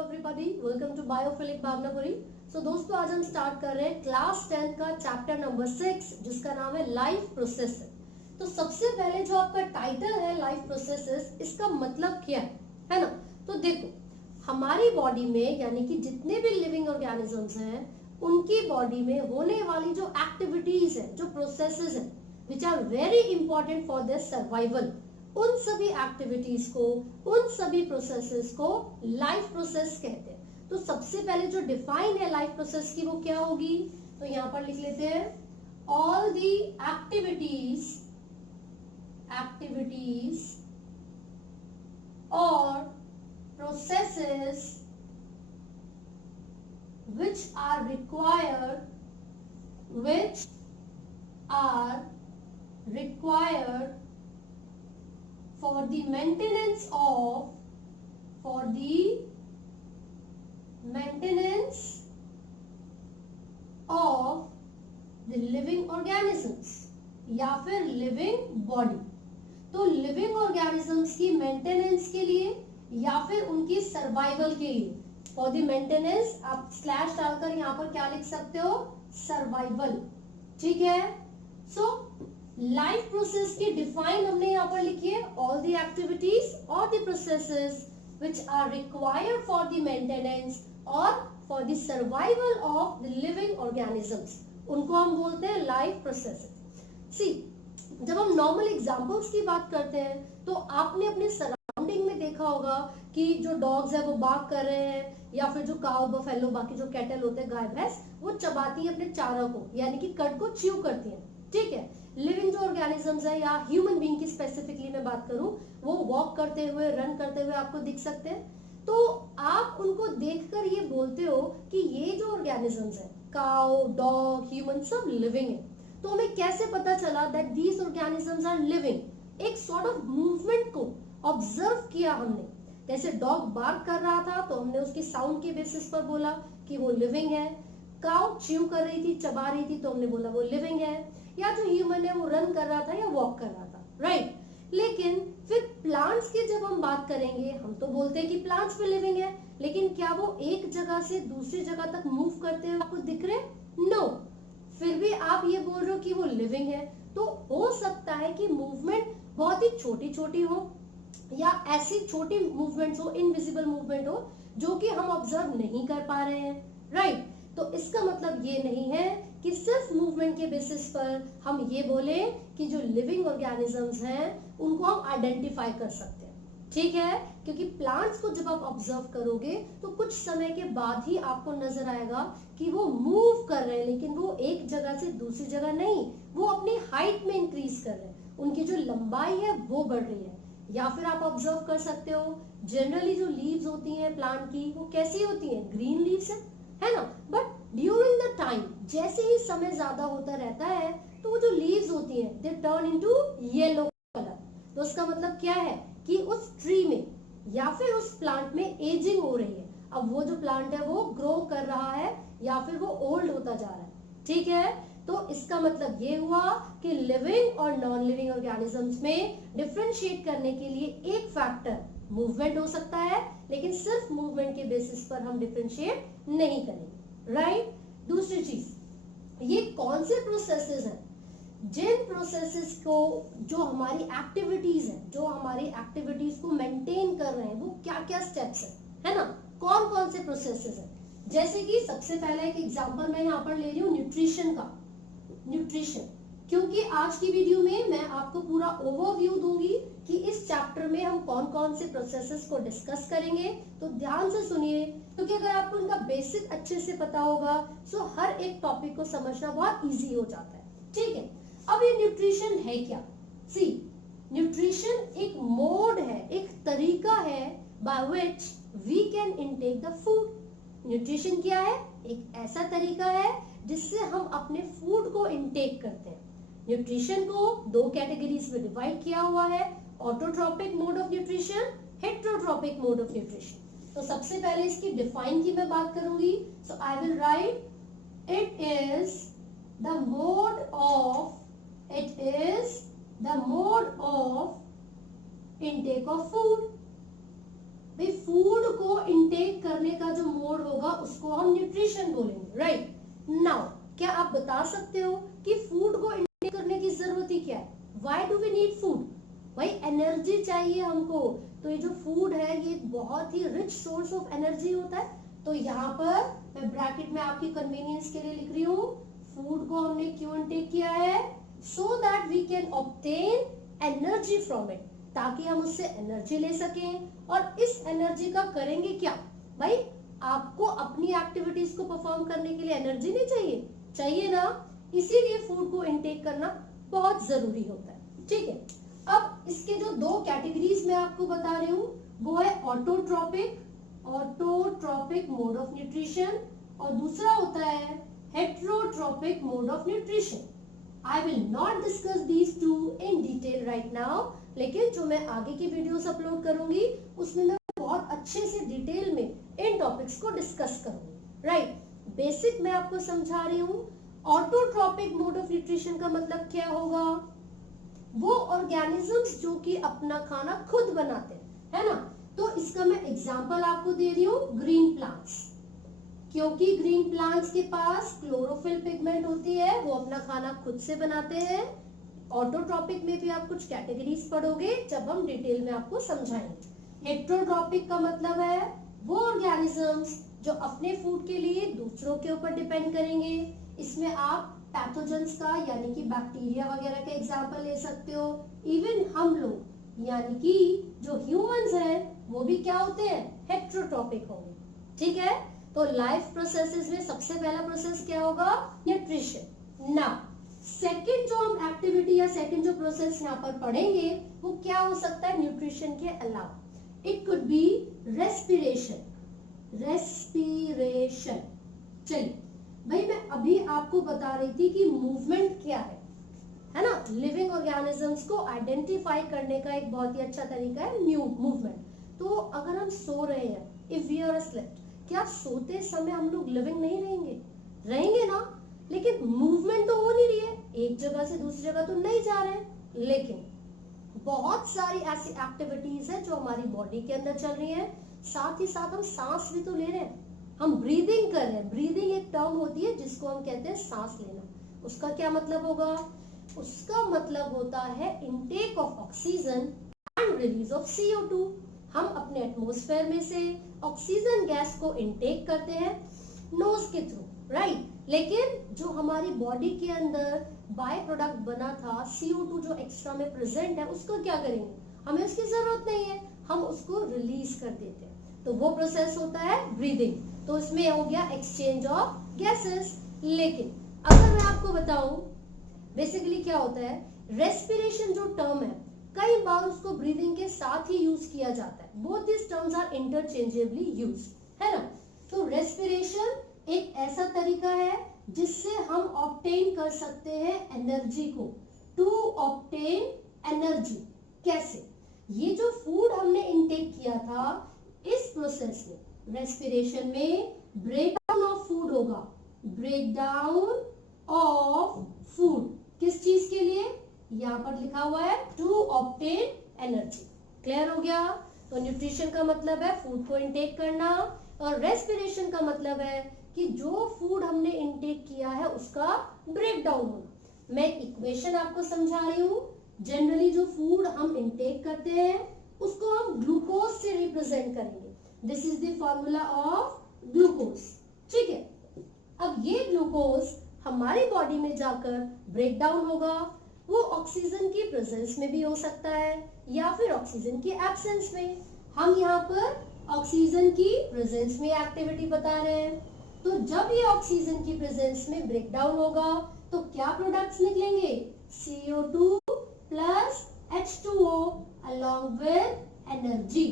Everybody, welcome to biophilic Bhavnapuri. So दोस्तों, आज हम स्टार्ट कर रहे हैं क्लास 10 का चैप्टर नंबर 6 जिसका नाम है लाइफ प्रोसेसेस। तो सबसे पहले जो आपका टाइटल है लाइफ प्रोसेसेस, इसका मतलब क्या है ना। तो देखो, हमारी बॉडी में यानी कि जितने भी लिविंग ऑर्गेनिजम्स हैं उनकी बॉडी में होने वाली जो एक्टिविटीज है, जो प्रोसेसेस है which are very important for their survival, उन सभी एक्टिविटीज को, उन सभी प्रोसेसेस को लाइफ प्रोसेस कहते हैं। तो सबसे पहले जो डिफाइन है लाइफ प्रोसेस की वो क्या होगी, तो यहां पर लिख लेते हैं ऑल दी एक्टिविटीज और processes which are required for the maintenance of the living organisms या फिर लिविंग बॉडी। तो लिविंग ऑर्गेनिजम्स की मेंटेनेंस के लिए या फिर उनकी सर्वाइवल के लिए, फॉर द मेंटेनेंस आप स्लैश डालकर यहाँ पर क्या लिख सकते हो, सर्वाइवल। ठीक है। सो लाइफ प्रोसेस की डिफाइन हमने यहाँ पर लिखी है ऑल द एक्टिविटीज और the processes which are required for the maintenance और for the survival of the living organisms, उनको हम बोलते हैं लाइफ प्रोसेसेस। सी, जब हम नॉर्मल एग्जांपल्स की बात करते हैं तो आपने अपने सराउंडिंग में देखा होगा कि जो डॉग्स है वो बार्क कर रहे हैं, या फिर जो काऊ, बफेलो, बाकी जो कैटल होते हैं, गाय भैंस, वो चबाती है अपने चारा को, यानी कि कट को च्यू करती है। ठीक है। लिविंग जो ऑर्गेनिजम्स है या ह्यूमन बीइंग की स्पेसिफिकली मैं बात करूं, वो वॉक करते हुए, रन करते हुए आपको दिख सकते हैं। तो आप उनको देखकर ये बोलते हो कि ये जो ऑर्गेनिजम्स है, काऊ, डॉग, ह्यूमन, सब लिविंग है। तो हमें कैसे पता चला that these organisms are living? एक सॉर्ट ऑफ मूवमेंट को ऑब्जर्व किया हमने। जैसे डॉग बार्क कर रहा था तो हमने उसकी साउंड के बेसिस पर बोला कि वो लिविंग है। काउ च्यू कर रही थी, चबा रही थी, तो हमने बोला वो लिविंग है। या जो ह्यूमन है वो रन कर रहा था या वॉक कर रहा था, राइट। लेकिन फिर प्लांट्स की जब हम बात करेंगे, हम तो बोलते हैं कि प्लांट्स भी लिविंग है, लेकिन क्या वो एक जगह से दूसरी जगह तक मूव करते हुए आपको दिख रहे? नो। फिर भी आप ये बोल रहे हो कि वो लिविंग है। तो हो सकता है कि मूवमेंट बहुत ही छोटी छोटी हो या ऐसी छोटी मूवमेंट्स हो, इनविजिबल मूवमेंट हो, जो कि हम ऑब्जर्व नहीं कर पा रहे हैं, राइट। तो इसका मतलब ये नहीं है कि सिर्फ मूवमेंट के बेसिस पर हम ये बोले कि जो लिविंग ऑर्गेनिजम्स हैं उनको हम आइडेंटिफाई कर सकते हैं। ठीक है। क्योंकि प्लांट्स को जब आप ऑब्जर्व करोगे तो कुछ समय के बाद ही आपको नजर आएगा कि वो मूव कर रहे हैं, लेकिन वो एक जगह से दूसरी जगह नहीं, वो अपनी हाइट में इंक्रीज कर रहे हैं, उनकी जो लंबाई है वो बढ़ रही है। या फिर आप ऑब्जर्व कर सकते हो, जनरली जो लीव्स होती हैं प्लांट की, वो कैसी होती हैं? ग्रीन लीव्स है ना। बट ड्यूरिंग द टाइम, जैसे ही समय ज्यादा होता रहता है, तो वो जो लीव्स होती हैं they turn into yellow colour. तो उसका मतलब क्या है कि उस ट्री में या फिर उस प्लांट में एजिंग हो रही है। अब वो जो प्लांट है वो ग्रो कर रहा है या फिर वो ओल्ड होता जा रहा है। ठीक है। तो इसका मतलब ये हुआ कि लिविंग और नॉन लिविंग ऑर्गेनिजम्स में डिफरेंशिएट करने के लिए एक फैक्टर मूवमेंट हो सकता है, लेकिन सिर्फ मूवमेंट के बेसिस पर हम डिफरेंशिएट नहीं करेंगे, राइट। दूसरी चीज, ये कौन से प्रोसेसेस हैं जिन प्रोसेसेस को, जो हमारी एक्टिविटीज है, जो हमारी एक्टिविटीज को मेंटेन कर रहे हैं, वो क्या क्या स्टेप्स है ना, कौन कौन से प्रोसेसेस हैं। जैसे कि सबसे पहला एक एग्जांपल मैं यहाँ पर ले रही हूँ न्यूट्रिशन का। न्यूट्रिशन, क्योंकि आज की वीडियो में मैं आपको पूरा ओवरव्यू दूंगी कि इस चैप्टर में हम कौन कौन से प्रोसेसेस को डिस्कस करेंगे, तो ध्यान से सुनिए, क्योंकि अगर आपको इनका बेसिक अच्छे से पता होगा तो हर एक टॉपिक को समझना बहुत इजी हो जाता है। ठीक है। अब ये न्यूट्रिशन है क्या? सी, न्यूट्रिशन एक मोड है, एक तरीका है by which we can intake the food. Nutrition क्या है? एक ऐसा तरीका है जिससे हम अपने फूड को इनटेक करते हैं। न्यूट्रिशन को दो कैटेगरीज में डिवाइड किया हुआ है, autotrophic mode of nutrition, heterotrophic mode of nutrition. तो सबसे पहले इसकी डिफाइन की मैं बात करूंगी। So I will write it is the mode of intake of food. भाई फूड को इनटेक करने उसको हम न्यूट्रिशन बोलेंगे, राइट। नाउ क्या आप बता सकते हो कि फूड को इंटेक करने की जरूरत ही क्या है? Why do we need food? भाई एनर्जी चाहिए हमको, तो ये जो फूड है ये बहुत ही रिच सोर्स ऑफ एनर्जी होता है। तो यहाँ पर मैं ब्रैकेट में आपकी कन्वीनियंस के लिए लिख रही हूँ, फूड को हमने क्यों इंटेक किया है? So that we can obtain energy from it, ताकि हम उससे एनर्जी ले सकें। और इस एनर्जी का करेंगे क्या? भाई आपको अपनी एक्टिविटीज को परफॉर्म करने के लिए एनर्जी नहीं चाहिए? चाहिए ना, इसीलिए फूड को इंटेक करना बहुत जरूरी होता है, ठीक है। अब इसके जो दो कैटेगरीज मैं आपको बता रही हूँ, वो है ऑटोट्रॉपिक मोड ऑफ न्यूट्रिशन, और दूसरा होता है heterotrophic mode of nutrition. I will not discuss these two in detail right now, लेकिन जो मैं आगे की वीडियोस अपलोड करूंगी उसमें मैं बहुत अच्छे से डिटेल में इन टॉपिक्स को डिस्कस करूंगी, राइट। बेसिक मैं आपको समझा रही हूँ। ऑटोट्रॉपिक मोड ऑफ न्यूट्रिशन का मतलब क्या होगा? वो ऑर्गेनिजम्स जो कि अपना खाना खुद बनाते हैं, है ना। तो इसका मैं एग्जांपल आपको दे रही हूँ, ग्रीन प्लांट्स, क्योंकि ग्रीन प्लांट्स के पास क्लोरोफिल पिगमेंट होती है, वो अपना खाना खुद से बनाते हैं। ऑटोट्रॉपिक में भी आप कुछ कैटेगरीज पढ़ोगे जब हम डिटेल में आपको समझाएंगे। हेट्रोट्रॉपिक का मतलब है वो ऑर्गेनिजम्स जो अपने फूड के लिए दूसरों के ऊपर डिपेंड करेंगे। इसमें आप पैथोजेंस का यानी कि बैक्टीरिया वगैरह का एग्जांपल ले सकते हो। इवन हम लोग यानी कि जो ह्यूमंस हैं वो भी क्या होते हैं? हेट्रोट्रॉपिक होंगे, ठीक है। तो लाइफ प्रोसेसेस में सबसे पहला प्रोसेस क्या होगा? न्यूट्रिशन। नाउ सेकंड जो हम एक्टिविटी या सेकंड जो प्रोसेस यहाँ पर पढ़ेंगे वो क्या हो सकता है न्यूट्रिशन के अलावा? It could be respiration. चलिए भाई, मैं अभी आपको बता रही थी कि मूवमेंट क्या है ना। लिविंग ऑर्गेनिजम्स को आइडेंटिफाई करने का एक बहुत ही अच्छा तरीका है मूवमेंट। तो अगर हम सो रहे हैं, इफ वी आर अस्लीप, क्या सोते समय हम लोग लिविंग नहीं रहेंगे? रहेंगे ना, लेकिन मूवमेंट तो हो नहीं रही है, एक जगह से दूसरी जगह तो नहीं जा रहे हैं। लेकिन बहुत सारी ऐसी एक्टिविटीज है जो हमारी बॉडी के अंदर चल रही है, साथ ही साथ हम सांस भी तो ले रहे हैं, हम ब्रीदिंग कर रहे हैं। ब्रीदिंग एक टर्म होती है जिसको हम कहते हैं सांस लेना। उसका क्या मतलब होगा? उसका मतलब होता है intake of oxygen and release of CO2। हम अपने एटमॉस्फेयर में से ऑक्सीजन गैस को इनटेक करते हैं नोज के थ्रू, राइट। लेकिन जो हमारी बॉडी के अंदर बाय प्रोडक्ट बना था CO2 जो एक्स्ट्रा में प्रेजेंट है, उसको क्या करेंगे? हमें उसकी जरूरत नहीं है, हम उसको रिलीज कर देते हैं। तो वो प्रोसेस होता है ब्रीदिंग। तो इसमें हो गया एक्सचेंज ऑफ गैसेस। लेकिन अगर मैं आपको बताऊं बेसिकली क्या होता है, रेस्पिरेशन जो टर्म है कई बार उसको ब्रीदिंग के साथ ही यूज किया जाता है। Both this terms are interchangeably use, है ना। तो रेस्पिरेशन एक ऐसा तरीका है जिससे हम ऑब्टेन कर सकते हैं एनर्जी को। टू ऑब्टेन एनर्जी कैसे? ये जो फूड हमने इनटेक किया था, इस प्रोसेस में रेस्पिरेशन में ब्रेकडाउन ऑफ फूड होगा। ब्रेकडाउन ऑफ फूड किस चीज के लिए? यहाँ पर लिखा हुआ है टू ऑब्टेन एनर्जी। क्लियर हो गया? तो न्यूट्रिशन का मतलब है फूड को इनटेक करना, और रेस्पिरेशन का मतलब है कि जो फूड हमने इनटेक किया है उसका ब्रेकडाउन होना। मैं इक्वेशन आपको समझा रही हूँ। जनरली जो फूड हम इनटेक करते हैं उसको हम ग्लूकोज से रिप्रेजेंट करेंगे। This is the formula of glucose, ठीक है। अब ये ग्लूकोज हमारी बॉडी में जाकर ब्रेक डाउन होगा। वो ऑक्सीजन की प्रेजेंस में भी हो सकता है या फिर ऑक्सीजन की एब्सेंस में। हम यहाँ पर ऑक्सीजन की प्रेजेंस में एक्टिविटी बता रहे हैं। तो जब ये ऑक्सीजन की प्रेजेंस में ब्रेक डाउन होगा तो क्या प्रोडक्ट्स निकलेंगे? CO2 plus H2O along with energy,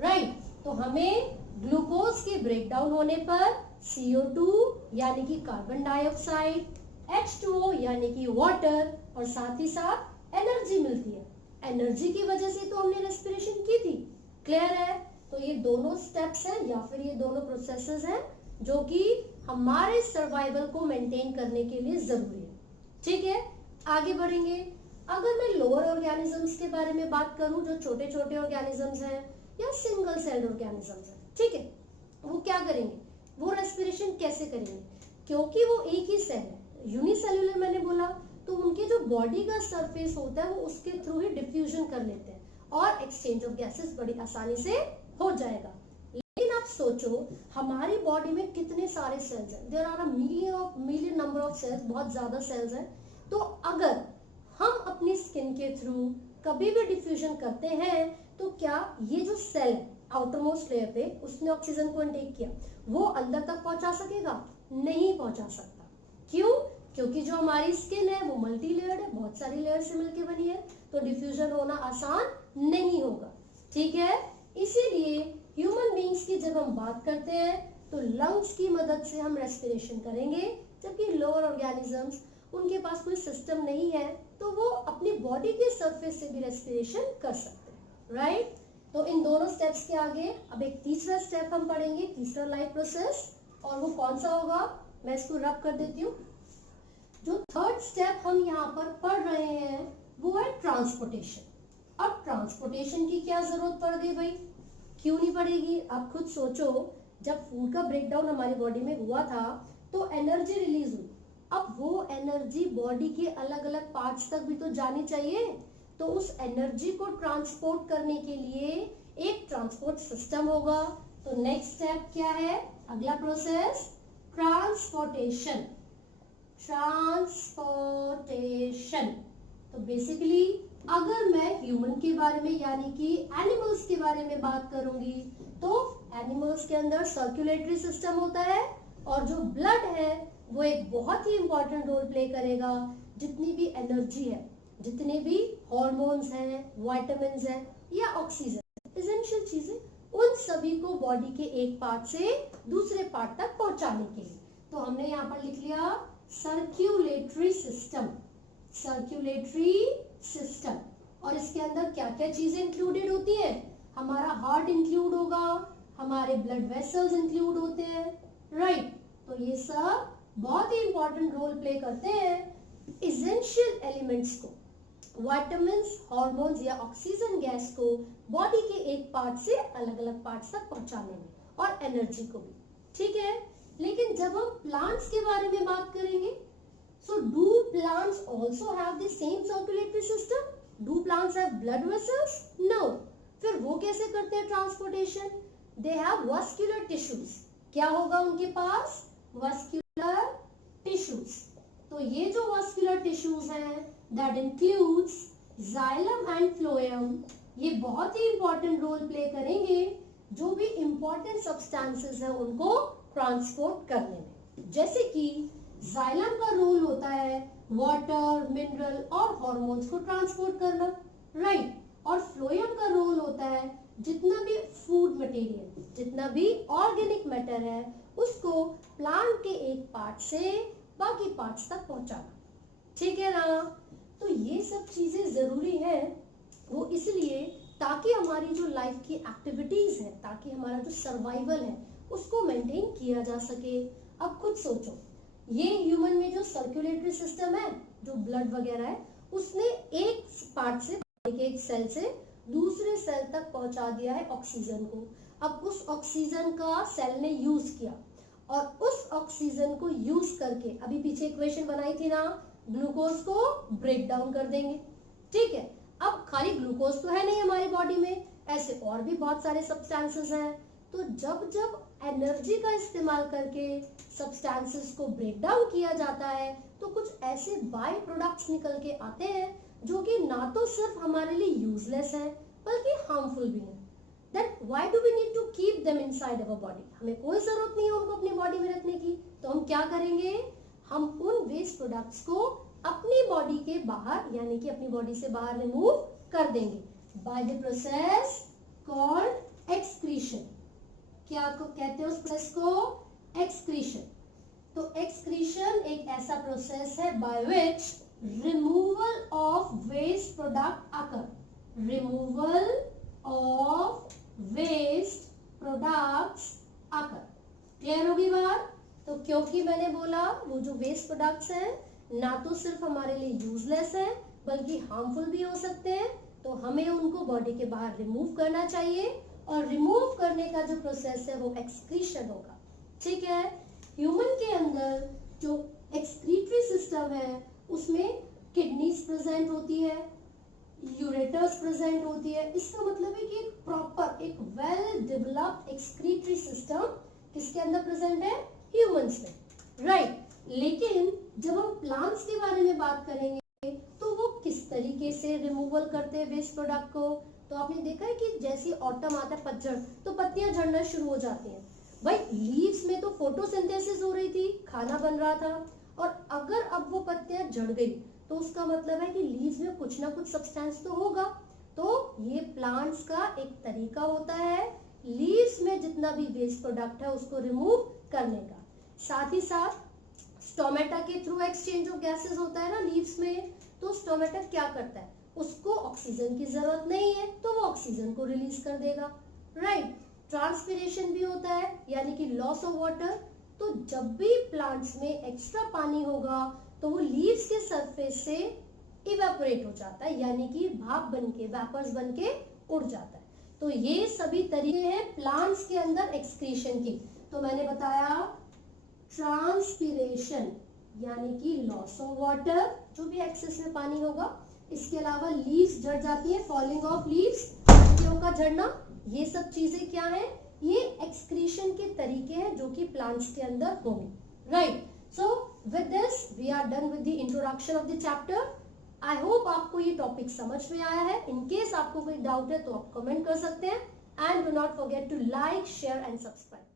right. तो हमें ग्लूकोज के ब्रेकडाउन होने पर CO2 यानी कि कार्बन डाइऑक्साइड, H2O यानी कि वाटर, और साथ ही साथ एनर्जी मिलती है। एनर्जी की वजह से तो हमने रेस्पिरेशन की थी। क्लियर है? तो ये दोनों स्टेप्स हैं या फिर ये दोनों प्रोसेसेस हैं जो कि हमारे सर्वाइवल को मेंटेन करने के लिए जरूरी है। ठीक है, आगे बढ़ेंगे। अगर मैं लोअर ऑर्गेनिजम्स के बारे में बात करूं, जो छोटे छोटे ऑर्गेनिजम्स हैं या सिंगल सेल्ड ऑर्गेनिजम्स हैं, ठीक है, वो क्या करेंगे? वो रेस्पिरेशन कैसे करेंगे? क्योंकि वो एक ही सेल है, यूनिसेल्युलर मैंने बोला, तो उनके जो बॉडी का सरफेस होता है वो उसके थ्रू ही डिफ्यूजन कर लेते हैं और एक्सचेंज ऑफ गैसेस बड़ी आसानी से हो जाएगा। लेकिन आप सोचो हमारी बॉडी में कितने सारे सेल्स हैं, there are a million number of cells, बहुत ज्यादा सेल्स हैं। तो अगर हम अपनी स्किन के थ्रू कभी भी डिफ्यूजन करते हैं तो क्या ये जो सेल आउटर मोस्ट लेयर पे उसने ऑक्सीजन को इनटेक किया, वो अंदर तक पहुंचा सकेगा? नहीं पहुंचा सकता। क्यों? क्योंकि जो हमारी स्किन है वो मल्टी लेयर्ड है, बहुत सारी लेयर से मिलकर बनी है, तो डिफ्यूजन होना आसान नहीं होगा। ठीक है, इसीलिए ह्यूमन बींग्स की जब हम बात करते हैं तो लंग्स की मदद से हम रेस्पिरेशन करेंगे, जबकि लोअर ऑर्गेनिजम्स उनके पास कोई सिस्टम नहीं है तो वो अपनी बॉडी के सरफेस से भी रेस्पिरेशन कर सकते हैं, राइट। तो इन दोनों स्टेप्स के आगे अब एक तीसरा स्टेप हम पढ़ेंगे, तीसरा लाइफ प्रोसेस, और वो कौन सा होगा? मैं इसको रब कर देती हूँ। जो थर्ड स्टेप हम यहाँ पर पढ़ रहे हैं वो है ट्रांसपोर्टेशन। अब ट्रांसपोर्टेशन की क्या जरूरत पड़ गई भाई? क्यों नहीं पड़ेगी? आप खुद सोचो, जब फूड का ब्रेकडाउन हमारी बॉडी में हुआ था तो एनर्जी रिलीज हुई। अब वो एनर्जी बॉडी के अलग अलग पार्ट्स तक भी तो जानी चाहिए, तो उस एनर्जी को ट्रांसपोर्ट करने के लिए एक ट्रांसपोर्ट सिस्टम होगा। तो नेक्स्ट स्टेप क्या है? अगला प्रोसेस ट्रांसपोर्टेशन। ट्रांसपोर्टेशन तो बेसिकली अगर मैं ह्यूमन के बारे में यानी कि एनिमल्स के बारे में बात करूंगी तो एनिमल्स के अंदर सर्कुलेटरी सिस्टम होता है और जो ब्लड है वो एक बहुत ही इंपॉर्टेंट रोल प्ले करेगा। जितनी भी एनर्जी है, जितने भी हॉर्मोन्स हैं, विटामिन्स हैं या ऑक्सीजन, एसेंशियल चीजें, उन सभी को बॉडी के एक पार्ट से दूसरे पार्ट तक पहुंचाने के लिए, तो हमने यहाँ पर लिख लिया सर्क्यूलेटरी सिस्टम। सर्क्यूलेटरी सिस्टम, और इसके अंदर क्या क्या चीजें इंक्लूडेड होती हैं? हमारा हार्ट इंक्लूड होगा, हमारे ब्लड वेसल्स इंक्लूड होते हैं, राइट। तो ये सब बहुत ही इंपॉर्टेंट रोल प्ले करते हैं एसेंशियल एलिमेंट्स को, विटामिन्स, हार्मोन्स या ऑक्सीजन गैस को बॉडी के एक पार्ट से अलग अलग पार्ट्स तक पहुंचाने में, और एनर्जी को भी। ठीक है, लेकिन जब हम प्लांट्स के बारे में बात करेंगे, so do plants also have the same circulatory system? Do plants have blood vessels? No. फिर वो कैसे करते हैं transportation? They have vascular tissues. क्या होगा उनके पास? Vascular tissues. तो ये जो vascular tissues हैं, that includes xylem and phloem, ये बहुत ही important role play करेंगे जो भी important substances हैं उनको ट्रांसपोर्ट करने में। जैसे कि जाइलम का रोल होता है वाटर, मिनरल और हार्मोन्स को ट्रांसपोर्ट करना, राइट। और फ्लोएम का रोल होता है जितना भी फूड मटेरियल, जितना भी ऑर्गेनिक मैटर है उसको प्लांट के एक पार्ट से बाकी पार्ट्स तक पहुंचाना। ठीक है ना? तो ये सब चीजें जरूरी है, वो इसलिए ताकि हमारी जो लाइफ की एक्टिविटीज है, ताकि हमारा जो सर्वाइवल है उसको मेंटेन किया जा सके। अब खुद सोचो, ये ह्यूमन में जो सर्कुलेटरी सिस्टम है, जो ब्लड वगैरह है, उसने एक पार्ट से, एक सेल से दूसरे सेल तक पहुंचा दिया है ऑक्सीजन को। अब उस ऑक्सीजन का सेल ने यूज किया और उस ऑक्सीजन को यूज करके, अभी पीछे इक्वेशन बनाई थी ना, ग्लूकोज को ब्रेक डाउन कर देंगे। ठीक है, अब खाली ग्लूकोज तो है नहीं हमारी बॉडी में, ऐसे और भी बहुत सारे सब्सटेंसेस हैं। तो जब जब एनर्जी का इस्तेमाल करके सब्सटेंसेस को ब्रेक डाउन किया जाता है तो कुछ ऐसे बाय प्रोडक्ट्स निकल के आते हैं जो कि ना तो सिर्फ हमारे लिए यूजलेस है बल्कि हार्मफुल भी है। That why do we need to keep them inside our body? हमें कोई जरूरत नहीं है उनको अपनी बॉडी में रखने की, तो हम क्या करेंगे? हम उन वेस्ट प्रोडक्ट्स को अपनी बॉडी के बाहर, यानी कि अपनी बॉडी से बाहर रिमूव कर देंगे by the process called excretion. क्या को कहते हैं उस प्रोसेस को? एक्सक्रीशन। तो एक्सक्रीशन एक ऐसा प्रोसेस है by which removal of waste product occur. Removal of waste products occur. Clear होगी बात? तो क्योंकि मैंने बोला वो जो वेस्ट प्रोडक्ट्स हैं ना तो सिर्फ हमारे लिए यूजलेस है बल्कि हार्मफुल भी हो सकते हैं, तो हमें उनको बॉडी के बाहर रिमूव करना चाहिए, और रिमूव करने का जो प्रोसेस है वो एक्सक्रीशन होगा। ठीक है। ह्यूमन के अंदर जो एक्सक्रीटरी सिस्टम है उसमें किडनीज प्रेजेंट होती है, यूरेटर्स प्रेजेंट होती है। इसका मतलब है कि एक प्रॉपर, एक वेल डेवलप्ड एक्सक्रीटरी सिस्टम किसके अंदर प्रेजेंट है? ह्यूमंस में, राइट। लेकिन जब हम प्लांट्स के बारे में बात करेंगे तो वो किस तरीके से रिमूवल करते हैं वेस्ट प्रोडक्ट को? तो आपने देखा है कि जैसे ऑटम आता है, पतझड़, तो पत्तियां झड़ना शुरू हो जाती हैं। भाई लीव्स में तो फोटोसिंथेसिस हो रही थी, खाना बन रहा था, और अगर अब वो पत्तियां झड़ गई तो उसका मतलब है कि लीव्स में कुछ ना कुछ सब्सटेंस तो होगा। तो ये प्लांट्स का एक तरीका होता है लीव्स में जितना भी वेस्ट प्रोडक्ट है उसको रिमूव करने का। साथ ही साथ स्टोमेटा के थ्रू एक्सचेंज ऑफ गैसेस होता है ना लीव्स में, तो स्टोमेटा क्या करता है? उसको ऑक्सीजन की जरूरत नहीं है तो वो ऑक्सीजन को रिलीज कर देगा, राइट। ट्रांसपिरेशन भी होता है, यानी कि लॉस ऑफ वाटर। तो जब भी प्लांट्स में एक्स्ट्रा पानी होगा तो वो लीव्स के सरफेस से इवेपोरेट हो जाता है, यानी कि भाप बनके, वेपर्स बनके उड़ जाता है। तो ये सभी तरीके हैं प्लांट्स के अंदर एक्सक्रीशन की। तो मैंने बताया ट्रांसपिरेशन यानी कि लॉस ऑफ वाटर, जो भी एक्सेस में पानी होगा। इसके अलावा लीव्स झड़ जाती है, फॉलिंग ऑफ लीव्स, पत्तियों का झड़ना, ये सब चीजें क्या है? ये एक्सक्रीशन के तरीके हैं जो कि प्लांट्स के अंदर होंगे, right. So with this we are done with the introduction of the chapter. I hope आपको ये टॉपिक समझ में आया है। इन केस आपको कोई डाउट है तो आप कमेंट कर सकते हैं। And do not forget to like, share and subscribe.